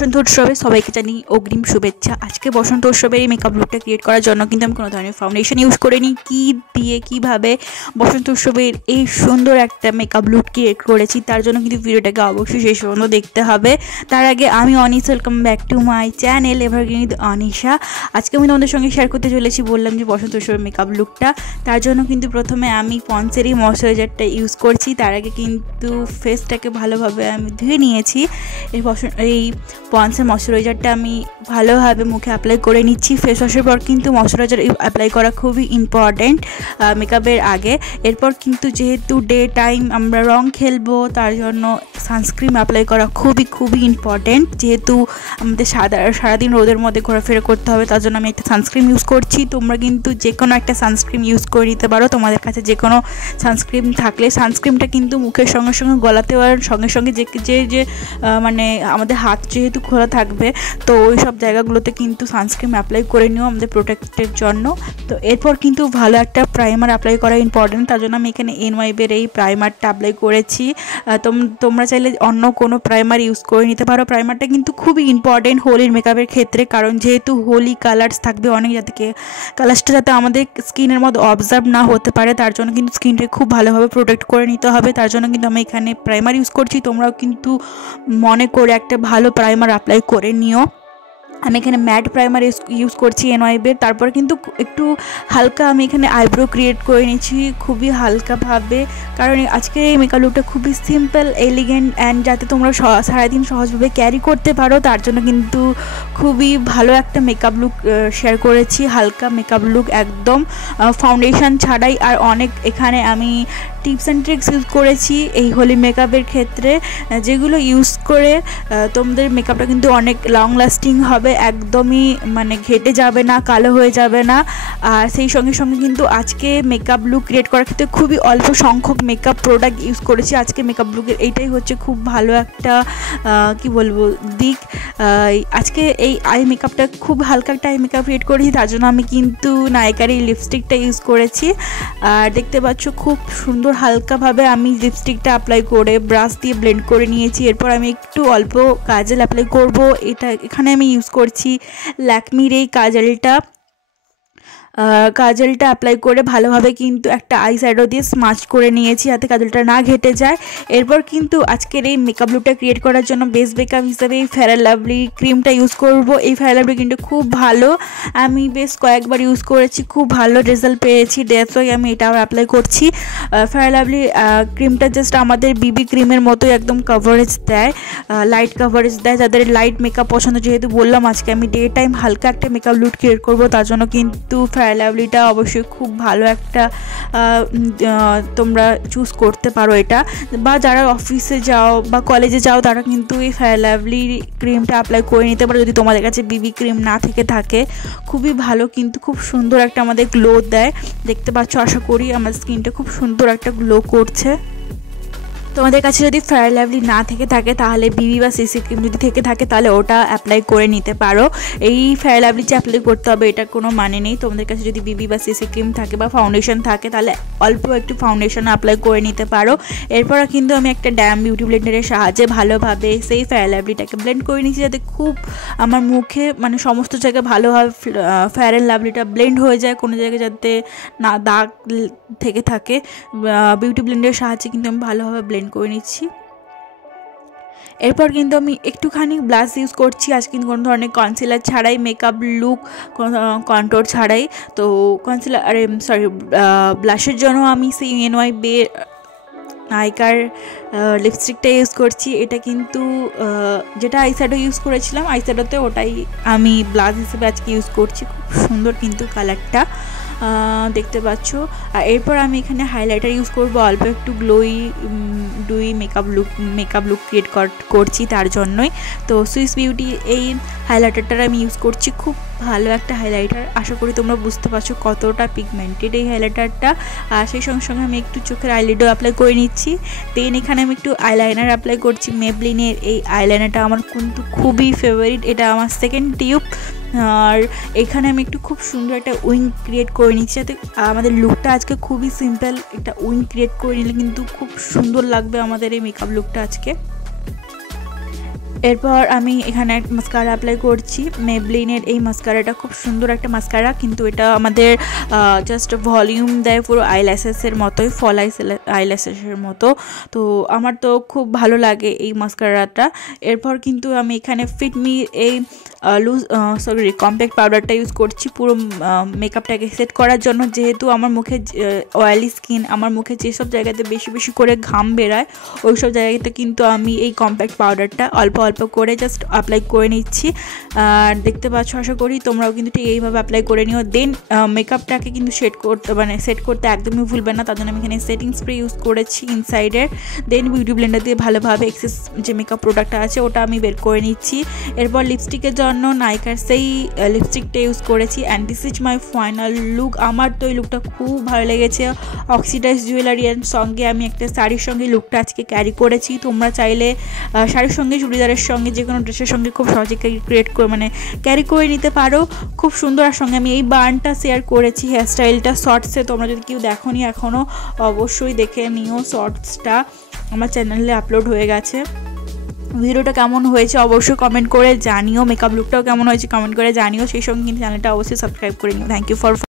বসন্ত উৎসবে সবাইকে জানি অগ্রিম শুভেচ্ছা। আজকে বসন্ত উৎসবের এই মেকআপ লুকটা ক্রিয়েট করার জন্য কিন্তু আমি কোনো ধরনের ফাউন্ডেশন ইউজ করিনি। কী দিয়ে কীভাবে বসন্ত উৎসবের এই সুন্দর একটা মেকআপ লুক ক্রিয়েট করেছি তার জন্য কিন্তু ভিডিওটাকে অবশ্যই শেষ পর্যন্ত দেখতে হবে। তার আগে আমি Anisha, welcome back to my channel evergreen with Anisha. আজকে আমি তোমাদের সঙ্গে শেয়ার করতে চলেছি, বললাম যে বসন্ত উৎসবের মেকআপ লুকটা। তার জন্য কিন্তু প্রথমে আমি পন্সেরই ময়শ্চারাইজারটা ইউজ করছি। তার আগে কিন্তু ফেসটাকে ভালোভাবে আমি ধুয়ে নিয়েছি। এই পন্সের ময়শ্চারাইজারটা আমি ভালোভাবে মুখে অ্যাপ্লাই করে নিচ্ছি। ফেস ওয়াশের পর কিন্তু ময়শ্চারাইজার অ্যাপ্লাই করা খুবই ইম্পর্ট্যান্ট মেকআপের আগে। এরপর কিন্তু যেহেতু ডে টাইম আমরা রং খেলবো, তার জন্য সানস্ক্রিন অ্যাপ্লাই করা খুবই ইম্পর্ট্যান্ট। যেহেতু আমাদের সারাদিন রোদের মধ্যে ঘোরাফেরা করতে হবে, তার জন্য আমি একটা সানস্ক্রিন ইউজ করছি। তোমরা কিন্তু যে কোনো একটা সানস্ক্রিন ইউজ করে নিতে পারো। তোমাদের কাছে যে কোনো সানস্ক্রিন থাকলে সানস্ক্রিনটা কিন্তু মুখের সঙ্গে সঙ্গে গলাতে আর সঙ্গে সঙ্গে যে মানে আমাদের হাত যেহেতু খোলা থাকবে, তো ওই সব জায়গাগুলোতে কিন্তু সানস্ক্রিন অ্যাপ্লাই করে নিও আমাদের প্রোটেক্টের জন্য। তো এরপর কিন্তু ভালো একটা প্রাইমার অ্যাপ্লাই করা ইম্পর্টেন্ট। তার জন্য আমি এখানে এনওয়াইবের এই প্রাইমারটা অ্যাপ্লাই করেছি। তোমরা চাইলে অন্য কোনো প্রাইমার ইউজ করে নিতে পারো। প্রাইমারটা কিন্তু খুবই ইম্পর্টেন্ট হোলির মেকআপের ক্ষেত্রে, কারণ যেহেতু হোলি কালার্স থাকবে অনেক, যাতে কালার্সটা যাতে আমাদের স্কিনের মধ্যে অবজার্ভ না হতে পারে, তার জন্য কিন্তু স্কিনটাকে খুব ভালোভাবে প্রোটেক্ট করে নিতে হবে। তার জন্য কিন্তু আমি এখানে প্রাইমার ইউজ করছি। তোমরাও কিন্তু মনে করে একটা ভালো প্রাইমার অ্যাপ্লাই করে নিও। আমি এখানে ম্যাট প্রাইমার ইউজ করছি এনওয়াইবের। তারপর কিন্তু একটু হালকা আমি এখানে আইব্রো ক্রিয়েট করে নিচ্ছি খুবই হালকাভাবে, কারণ আজকের এই মেকআপ লুকটা খুবই সিম্পল, এলিগেন্ট অ্যান্ড যাতে তোমরা সারাদিন সহজভাবে ক্যারি করতে পারো, তার জন্য কিন্তু খুবই ভালো একটা মেকআপ লুক শেয়ার করেছি। হালকা মেকআপ লুক, একদম ফাউন্ডেশন ছাড়াই। আর অনেক এখানে আমি টিপস অ্যান্ড ট্রিক্স ইউজ করেছি এই হোলি মেকআপের ক্ষেত্রে, যেগুলো ইউজ করে তোমাদের মেকআপটা কিন্তু অনেক লং লাস্টিং হবে, একদমই মানে ঘেটে যাবে না, কালো হয়ে যাবে না। আর সেই সঙ্গে সঙ্গে কিন্তু আজকে মেকআপ লুক ক্রিয়েট করার ক্ষেত্রে খুবই অল্প সংখ্যক মেকআপ প্রোডাক্ট ইউজ করেছি। আজকে মেকআপ লুকের এইটাই হচ্ছে খুব ভালো একটা কি বলবো দিক। আজকে এই আই মেকআপটা খুব হালকা একটা আই মেকআপ ক্রিয়েট করেছি, তার জন্য আমি কিন্তু নায়িকার এই লিপস্টিকটা ইউজ করেছি। আর দেখতে পাচ্ছ খুব সুন্দর হালকাভাবে আমি লিপস্টিকটা অ্যাপ্লাই করে ব্রাশ দিয়ে ব্লেন্ড করে নিয়েছি। এরপর আমি একটু অল্প কাজল অ্যাপ্লাই করব। এখানে আমি ইউজ করছি ল্যাকমির এই কাজলটা অ্যাপ্লাই করে ভালোভাবে কিন্তু একটা আই শ্যাডো দিয়ে স্মাচ করে নিয়েছি, যাতে কাজলটা না ঘেটে যায়। এরপর কিন্তু আজকের এই মেকআপ লুকটা ক্রিয়েট করার জন্য বেস্ট মেকআপ হিসেবে এই ফেয়ার অ্যান্ড লাভলি ক্রিমটা ইউজ করব। এই ফেয়ার অ্যান্ড লাভলি কিন্তু খুব ভালো, আমি বেশ কয়েকবার ইউজ করেছি, খুব ভালো রেজাল্ট পেয়েছি। দ্যাটস ওয়াই আমি এটা অ্যাপ্লাই করছি। ফেয়ার অ্যান্ড লাভলি ক্রিমটা জাস্ট আমাদের বিবি ক্রিমের মতোই একদম কভারেজ দেয়, লাইট কভারেজ দেয়। যাদের লাইট মেকআপ পছন্দ, যেহেতু বললাম আজকে আমি ডে টাইম হালকা একটা মেকআপ লুক ক্রিয়েট করবো, তার জন্য কিন্তু ফেয়ার লাভলিটা অবশ্যই খুব ভালো একটা তোমরা চুজ করতে পারো এটা। বা যারা অফিসে যাও বা কলেজে যাও, তারা কিন্তু এই ফেয়ার লাভলি ক্রিমটা অ্যাপ্লাই করে নিতে পারো যদি তোমাদের কাছে বিবি ক্রিম না থেকে থাকে। খুবই ভালো, কিন্তু খুব সুন্দর একটা আমাদের গ্লো দেয়। দেখতে পাচ্ছ, আশা করি আমার স্কিনটা খুব সুন্দর একটা গ্লো করছে। তোমাদের কাছে যদি ফেয়ার লাভলি না থেকে থাকে, তাহলে বিবি বা সিসি ক্রিম যদি থেকে থাকে, তাহলে ওটা অ্যাপ্লাই করে নিতে পারো। এই ফেয়ার লাভলি যে অ্যাপ্লাই করতে হবে এটা কোনো মানে নেই। তোমাদের কাছে যদি বিবি বা সিসি ক্রিম থাকে বা ফাউন্ডেশন থাকে, তাহলে অল্প একটু ফাউন্ডেশন অ্যাপ্লাই করে নিতে পারো। এরপর কিন্তু আমি একটা ড্যাম বিউটি ব্লেন্ডারের সাহায্যে ভালোভাবে সেই ফেয়ার লাভলিটাকে ব্লেন্ড করে নিচ্ছি, যাতে খুব আমার মুখে মানে সমস্ত জায়গায় ভালোভাবে ফেয়ার অ্যান্ড লাভলিটা ব্লেন্ড হয়ে যায়, কোনো জায়গায় যাতে না দাগ থেকে থাকে। বিউটি ব্লেন্ডারের সাহায্যে কিন্তু আমি ভালোভাবে ব্লেন্ড করে নিচ্ছি। এরপর কিন্তু আমি একটুখানি ব্লাশ ইউজ করছি। আজ কিন্তু কোনো ধরনের কনসিলার ছাড়াই মেকআপ লুক, কন্ট্রোল ছাড়াই। তো ব্লাশের জন্য আমি সেই এনওয়াইবে নায়িকার লিপস্টিকটা ইউজ করছি। এটা কিন্তু যেটা আই শ্যাডো ইউজ করেছিলাম, আই শ্যাডোতে ওটাই আমি ব্লাশ হিসেবে আজকে ইউজ করছি। খুব সুন্দর কিন্তু কালারটা দেখতে পাচ্ছ। আর এরপর আমি এখানে হাইলাইটার ইউজ করব, অল্প একটু গ্লোই মেকআপ লুক ক্রিয়েট করছি তার জন্যই। তো সুইস বিউটি এই হাইলাইটারটা আমি ইউজ করছি, খুব ভালো একটা হাইলাইটার। আশা করি তোমরা বুঝতে পারছো কতটা পিগমেন্টেড এই হাইলাইটারটা। আর সেই সঙ্গে সঙ্গে আমি একটু চোখের আইলিডও অ্যাপ্লাই করে নিচ্ছি। দেন এখানে আমি একটু আইলাইনার অ্যাপ্লাই করছি। মেবলিনের এই আইলাইনারটা আমার কিন্তু খুবই ফেভারিট, এটা আমার সেকেন্ড টিউব। আর এখানে আমি একটু খুব সুন্দর একটা উইং ক্রিয়েট করে নিচ্ছি, যাতে আমাদের লুকটা আজকে খুবই সিম্পল। একটা উইং ক্রিয়েট করে নিলে কিন্তু খুব সুন্দর লাগবে আমাদের এই মেকআপ লুকটা আজকে। এরপর আমি এখানে মাস্কারা অ্যাপ্লাই করছি। মেবলিনের এই মাস্কারাটা খুব সুন্দর একটা মাস্কারা, কিন্তু এটা আমাদের জাস্ট ভলিউম দেয় পুরো আইল্যাশেসের মতোই, ফল আইল্যাশেসের মতো। তো আমার তো খুব ভালো লাগে এই মাস্কারাটা। এরপর কিন্তু আমি এখানে ফিটমি এই কম্প্যাক্ট পাউডারটা ইউজ করছি পুরো মেকআপটাকে সেট করার জন্য। যেহেতু আমার মুখে অয়েলি স্কিন, আমার মুখে যেসব জায়গাতে বেশি বেশি করে ঘাম বেরায় ওই সব জায়গাতে কিন্তু আমি এই কম্প্যাক্ট পাউডারটা অল্প অল্প করে জাস্ট অ্যাপ্লাই করে নিচ্ছি। আর দেখতে পাচ্ছ, আশা করি তোমরাও কিন্তু ঠিক এইভাবে অ্যাপ্লাই করে নিও। দেন মেকআপটাকে কিন্তু সেট করতে একদমই ভুলবে না। তার জন্য আমি এখানে সেটিং স্প্রে ইউজ করেছি ইনসাইডের। দেন বিউটি ব্লেন্ডার দিয়ে ভালোভাবে এক্সেস যে মেকআপ প্রোডাক্টটা আছে ওটা আমি বের করে নিচ্ছি। এরপর লিপস্টিকের জন্য নাইকার সেই লিপস্টিকটা ইউজ করেছি, and this is my final look. আমার তো এই লুকটা খুব ভালো লেগেছে। অক্সিডাইজ জুয়েলারি অ্যান্ড সঙ্গে আমি একটা শাড়ির সঙ্গে লুকটা আজকে ক্যারি করেছি। তোমরা চাইলে শাড়ির সঙ্গে চুড়িদারের সঙ্গে যে কোনো ড্রেসের সঙ্গে খুব সহজে ক্যারি করে নিতে পারো। খুব সুন্দর। আর সঙ্গে আমি এই বার্নটা শেয়ার করেছি হেয়ারস্টাইলটা শর্টসে। তোমরা যদি কেউ দেখোনি এখনও অবশ্যই দেখে নিও, শর্টসটা আমার চ্যানেলে আপলোড হয়ে গেছে। ভিডিওটা কেমন হয়েছে অবশ্যই কমেন্ট করে জানিও, মেকআপ লুকটাও কেমন হয়েছে কমেন্ট করে জানিও। সেই সঙ্গে কিন্তু চ্যানেলটা অবশ্যই সাবস্ক্রাইব করে নিও। Thank you for